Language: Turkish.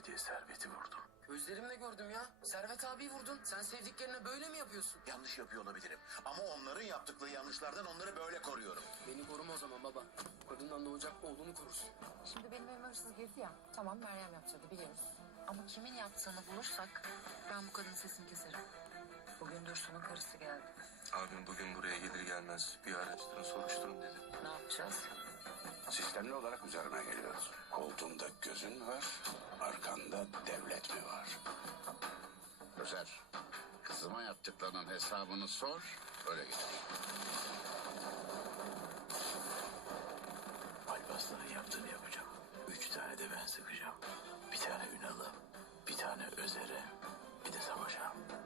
sevdiği Servet'i vurdum. Gözlerimle gördüm ya. Servet abi vurdun. Sen sevdiklerine böyle mi yapıyorsun? Yanlış yapıyor olabilirim. Ama onların yaptıkları yanlışlardan onları böyle koruyorum. Beni koruma o zaman baba. Kadından doğacak oğlunu korusun. Şimdi benim evime hırsız girdi ya. Tamam, Meryem yaptırdı biliyoruz. Ama kimin yaptığını bulursak ben bu kadının sesini keserim. Bugün Dursun'un karısı geldi. Abim bugün buraya gelir gelmez bir araştırın soruşturun dedi. Ne yapacağız? Sistemli olarak üzerime geliyoruz. Koltuğunda gözün var, arkanda devlet mi var? Özer, kızıma yaptıklarının hesabını sor, öyle git. Alparslan'ın yaptığını yapacağım. 3 tane de ben sıkacağım. Bir tane Ünal'a, bir tane Özer'e, bir de Savaş'a.